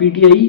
PTI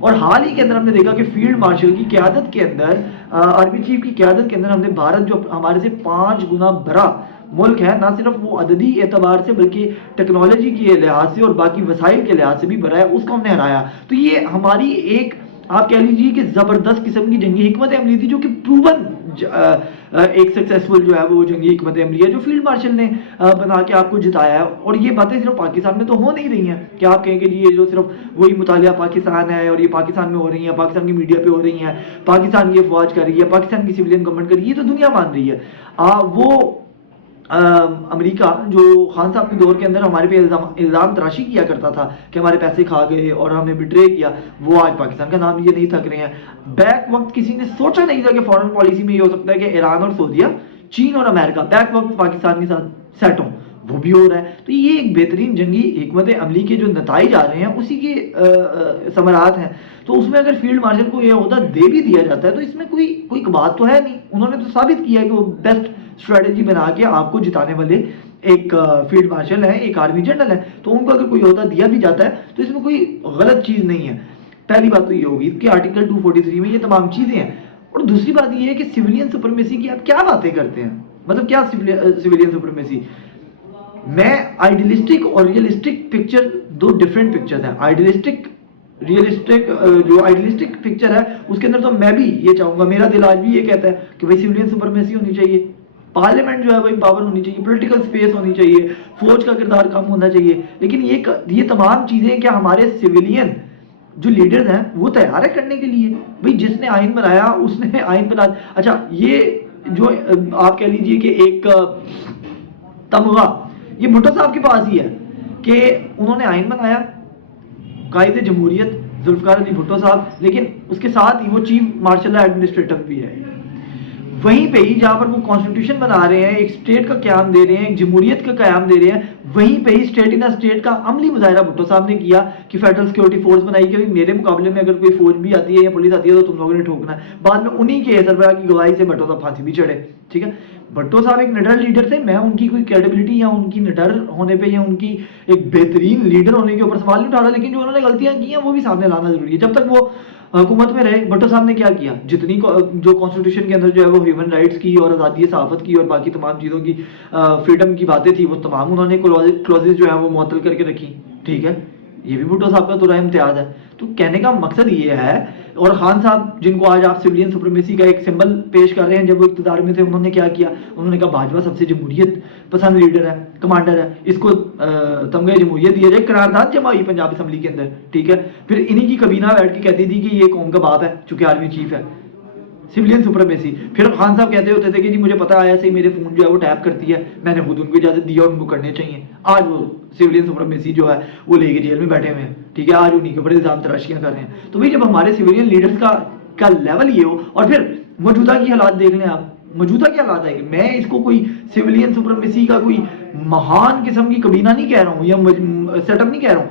اور حال ہی کے اندر ہم نے دیکھا کہ فیلڈ مارشل کی قیادت کے اندر، آرمی چیف کی قیادت کے اندر ہم نے بھارت جو ہمارے سے 5 گنا بڑا ملک ہے، نہ صرف وہ عددی اعتبار سے بلکہ ٹیکنالوجی کے لحاظ سے اور باقی وسائل کے لحاظ سے بھی بڑا ہے، اس کو ہم نے ہرایا. تو یہ ہماری ایک آپ کہہ لیجیے کہ زبردست قسم کی جنگی حکمت عملی تھی، جو کہ پروون ایک سکسیسفل جو ہے وہ جنگی حکمت عملی ہے جو فیلڈ مارشل نے بنا کے آپ کو جتایا ہے. اور یہ باتیں صرف پاکستان میں تو ہو نہیں رہی ہیں کہ آپ کہیں کہ یہ جو صرف وہی مطالعہ پاکستان ہے اور یہ پاکستان میں ہو رہی ہیں، پاکستان کی میڈیا پہ ہو رہی ہیں، پاکستان کی افواج کر رہی ہے، پاکستان کی سویلین گورنمنٹ کر رہی ہے، یہ تو دنیا مان رہی ہے. وہ امریکہ جو خان صاحب کے دور کے اندر ہمارے پہ الزام تراشی کیا کرتا تھا کہ ہمارے پیسے کھا گئے اور ہمیں بٹرے کیا، وہ آج پاکستان کا نام لیے نہیں تھک رہے ہیں. بیک وقت کسی نے سوچا نہیں تھا کہ فارن پالیسی میں یہ ہو سکتا ہے کہ ایران اور سعودیہ، چین اور امریکہ بیک وقت پاکستان کے ساتھ سیٹ ہوں، وہ بھی ہو رہا ہے. تو یہ ایک بہترین جنگی حکمت عملی کے جو نتائج آ رہے ہیں اسی کے ثمرات ہیں. تو اس میں اگر فیلڈ مارشل کو یہ عہدہ دے بھی دیا جاتا ہے تو اس میں کوئی بات تو ہے نہیں. انہوں نے تو ثابت کیا ہے کہ وہ بیسٹ اسٹریٹجی بنا کے آپ کو جتانے والے ایک فیلڈ مارشل ہے، ایک آرمی جنرل ہے. تو ان کو اگر کوئی عہدہ دیا بھی جاتا ہے تو اس میں کوئی غلط چیز نہیں ہے. پہلی بات تو یہ ہوگی کہ آرٹیکل 243 میں یہ تمام چیزیں ہیں. اور دوسری بات یہ ہے کہ سویلین سپرمیسی کی آپ کیا باتیں کرتے ہیں، مطلب کیا سویلین سپرمیسی؟ میں آئیڈیلسٹک اور ریئلسٹک پکچر دو ڈیفرنٹ پکچر ہیں. ریئلسٹک جو آئیڈیلسٹک پکچر ہے اس کے اندر تو میں بھی یہ چاہوں گا، میرا دل آج بھی یہ کہتا ہے کہ بھائی سویلین سپرمیسی ہونی چاہیے، پارلیمنٹ جو ہے وہ امپاور ہونی چاہیے، پولیٹیکل سپیس ہونی چاہیے، فوج کا کردار کم ہونا چاہیے. لیکن یہ تمام چیزیں کیا ہمارے سویلین جو لیڈرز ہیں وہ تیار ہے کرنے کے لیے؟ بھئی جس نے آئین بنایا اس نے آئین بنا. اچھا یہ جو آپ کہہ لیجئے کہ ایک تمغہ یہ بھٹو صاحب کے پاس ہی ہے کہ انہوں نے آئین بنایا، قائد جمہوریت ذوالفقار علی بھٹو صاحب، لیکن اس کے ساتھ ہی وہ چیف مارشل ایڈمنسٹریٹر بھی ہے. وہیں پہ ہی جہاں پر وہ کانسٹیٹیوشن بنا رہے ہیں، ایک اسٹیٹ کا قیام دے رہے ہیں، ایک جمہوریت کا قیام دے رہے ہیں، وہیں پہ ہی اسٹیٹ ان اسٹیٹ کا عملی مظاہرہ بھٹو صاحب نے کیا کہ فیڈرل سیکورٹی فورس بنائی کہ میرے مقابلے میں اگر کوئی فوج بھی آتی ہے یا پولیس آتی ہے تو تم لوگوں نے ٹھوکنا ہے. بعد میں انہی کے سربراہ کی گواہی سے بھٹو صاحب پھانسی بھی چڑھے. ٹھیک ہے، بھٹو صاحب ایک نڈر لیڈر تھے. میں ان کی کوئی کریڈیبلٹی یا ان کی نڈر ہونے پہ یا ان کی ایک بہترین لیڈر ہونے کے اوپر سوال نہیں اٹھا رہا، لیکن جو انہوں نے غلطیاں کی ہیں وہ بھی سامنے لانا ضروری ہے. جب تک وہ حکومت میں رہے بھٹو صاحب نے کیا کیا؟ جتنی جو کانسٹیٹیوشن کے اندر جو ہے وہ ہیومن رائٹس کی اور آزادی صحافت کی اور باقی تمام چیزوں کی فریڈم کی باتیں تھی، وہ تمام انہوں نے کلوزز جو ہیں وہ معطل کر کے رکھی. ٹھیک ہے، یہ بھی بھٹو صاحب کا تو رہا امتیاز ہے. تو کہنے کا مقصد یہ ہے، اور خان صاحب جن کو آج آپ سویلین سپریمیسی کا ایک سمبل پیش کر رہے ہیں، جب وہ اقتدار میں تھے انہوں نے کیا کیا؟ انہوں نے کہا بھاجپا سب سے جمہوریت پسند لیڈر ہے، کمانڈر ہے، اس کو تمغہ جمہوریت دیا جائے. قرارداد جمع ہوئی پنجاب اسمبلی کے اندر. ٹھیک ہے، پھر انہی کی کابینہ بیٹھ کے کہتی تھی کہ یہ قوم کا باپ ہے چونکہ آرمی چیف ہے. Civilian supremacy. پھر خان صاحب کہتے ہوتے تھے کہ جی مجھے پتا آیا سے میرے فون جو ہے وہ ٹیپ کرتی ہے، میں نے خود ان کو اجازت دی اور ان کو کرنے چاہیے. آج وہ سویلین سپریمیسی جو ہے وہ لے کے جیل میں بیٹھے ہوئے ہیں. ٹھیک ہے، آج انہیں کے اوپر الزام تراشیاں کر رہے ہیں. تو بھائی جب ہمارے سویلین لیڈرز کا لیول یہ ہو، اور پھر موجودہ کی حالات دیکھ لیں آپ، موجودہ کی حالات ہے کہ میں اس کو کوئی سویلین سپریمیسی کا کوئی مہان قسم کی کابینہ نہیں کہہ رہا ہوں یا سیٹ اپ نہیں کہہ رہا ہوں.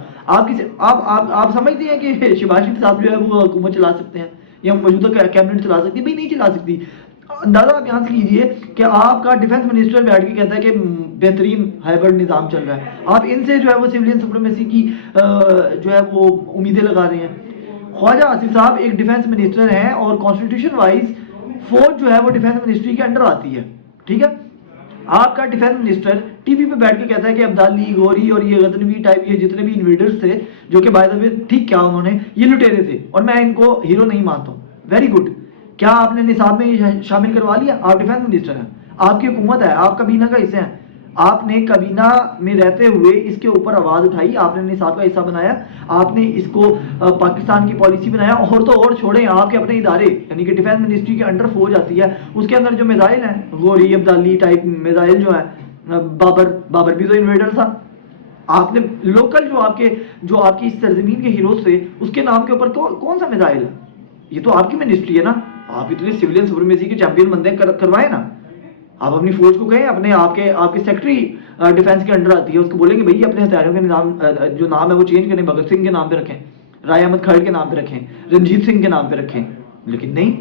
آپ سمجھتے ہیں کہ شہباز شریف صاحب جو ہے وہ حکومت چلا سکتے ہیں یا موجودہ کیبنٹ چلا سکتی ہے؟ بھائی نہیں چلا سکتی. اندازہ آپ یہاں سے کیجئے کہ آپ کا ڈیفنس منسٹر بیٹھ کے کہتا ہے کہ بہترین ہائبرڈ نظام چل رہا ہے، آپ ان سے جو ہے وہ سویلین سپریمیسی کی جو ہے وہ امیدیں لگا رہے ہیں. خواجہ آصف صاحب ایک ڈیفنس منسٹر ہیں اور کانسٹیٹیوشن وائز فوج جو ہے وہ ڈیفنس منسٹری کے انڈر آتی ہے. ٹھیک ہے، آپ کا ڈیفنس منسٹر ٹی وی پہ بیٹھ کے کہتا ہے کہ عبدالی، غوری اور یہ غزنوی ٹائپ یہ جتنے بھی انویڈرز تھے جو کہ بائی دا وے ٹھیک کیا انہوں نے، یہ لٹیرے تھے اور میں ان کو ہیرو نہیں مانتا ہوں. ویری گڈ، کیا آپ نے نصاب میں یہ شامل کروا لیا؟ آپ ڈیفنس منسٹر ہیں، آپ کی حکومت ہے، آپ کابینہ کا حصہ ہیں، آپ نے کابینہ میں رہتے ہوئے اس کے اوپر آواز اٹھائی، آپ نے نصاب کا حصہ بنایا، آپ نے اس کو پاکستان کی پالیسی بنایا. اور تو اور چھوڑیں، آپ کے اپنے ادارے یعنی کہ ڈیفنس منسٹری کے انڈر فوج آتی ہے، اس کے اندر جو میزائل ہیں غوری عبدالی ٹائپ میزائل جو ہیں، بابر بھی تو انویڈر تھا. آپ نے لوکل جو آپ کی اس سرزمین کے ہیروز تھے اس کے نام کے اوپر کون سا میزائل ہے؟ یہ تو آپ کی منسٹری ہے نا، آپ اتنے سویلین سپریمیسی کے چیمپئن بندے کروائے نا. آپ اپنی فوج کو کہیں، اپنے آپ کے سیکٹری ڈیفنس کے انڈر آتی ہے، اس کو بولیں کہ بھئی اپنے ہتھیاروں کے نظام جو نام ہے وہ چینج کریں، بھگت سنگھ کے نام پہ رکھیں، رائے احمد کھڑر کے نام پہ رکھیں، رنجیت سنگھ کے نام پہ رکھیں. لیکن نہیں،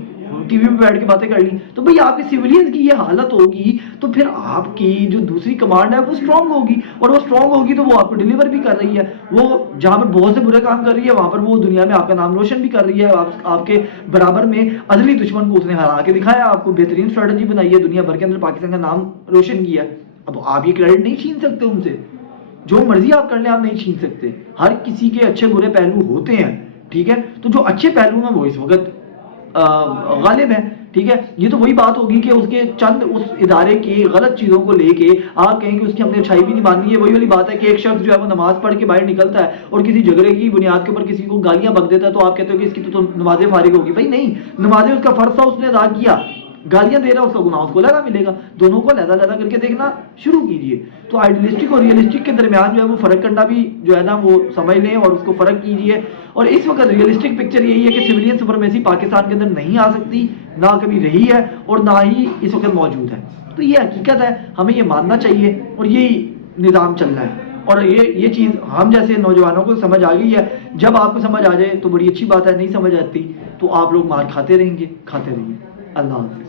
ٹی وی پہ بیٹھ کے باتیں کر لی. تو بھئی آپ کے سویلینز کی یہ حالت ہوگی تو پھر آپ کی جو دوسری کمانڈ ہے وہ اسٹرانگ ہوگی, اور وہ اسٹرانگ ہوگی تو وہ آپ کو ڈیلیور بھی کر رہی ہے. وہ جہاں پر بہت سے برے کام کر رہی ہے وہاں پر وہ دنیا میں آپ کا نام روشن بھی کر رہی ہے. آپ کے برابر میں ازلی دشمن کو اس نے ہرا کے دکھایا, آپ کو بہترین اسٹریٹجی بنائی ہے, دنیا بھر کے اندر پاکستان کا نام روشن کیا. اب آپ یہ کریڈٹ نہیں چھین سکتے ان سے, جو مرضی آپ کر لیں آپ نہیں چھین سکتے. ہر کسی کے اچھے برے پہلو ہوتے ہیں, ٹھیک ہے. تو جو اچھے پہلو ہیں وہ اس وقت غالب ہیں, ٹھیک ہے. یہ تو وہی بات ہوگی کہ اس کے چند اس ادارے کی غلط چیزوں کو لے کے آپ کہیں کہ اس کی ہم نے اچھائی بھی نہیں ماننی ہے. وہی والی بات ہے کہ ایک شخص جو ہے وہ نماز پڑھ کے باہر نکلتا ہے اور کسی جھگڑے کی بنیاد کے اوپر کسی کو گالیاں بک دیتا ہے, تو آپ کہتے ہو کہ اس کی تو نمازیں فارغ ہوگی. بھائی نہیں, نمازیں اس کا فرض تھا, اس نے ادا کیا. گالیاں دے رہا اس کا گناہ اس کو علیحدہ ملے گا. دونوں کو علیحدہ علیحدہ کر کے دیکھنا شروع کیجیے. تو آئیڈیلسٹک اور ریئلسٹک کے درمیان جو ہے وہ فرق کرنا بھی جو ہے نا وہ سمجھ لیں اور اس کو فرق کیجیے. اور اس وقت ریئلسٹک پکچر یہی ہے کہ سویلین سپرمیسی پاکستان کے اندر نہیں آ سکتی, نہ کبھی رہی ہے اور نہ ہی اس وقت موجود ہے. تو یہ حقیقت ہے, ہمیں یہ ماننا چاہیے, اور یہی نظام چل رہا ہے. اور یہ چیز ہم جیسے نوجوانوں کو سمجھ آ گئی ہے. جب آپ کو سمجھ آ جائے تو بڑی اچھی بات ہے, نہیں سمجھ آتی تو آپ لوگ مار کھاتے رہیں گے, کھاتے رہیے. اللہ حافظ.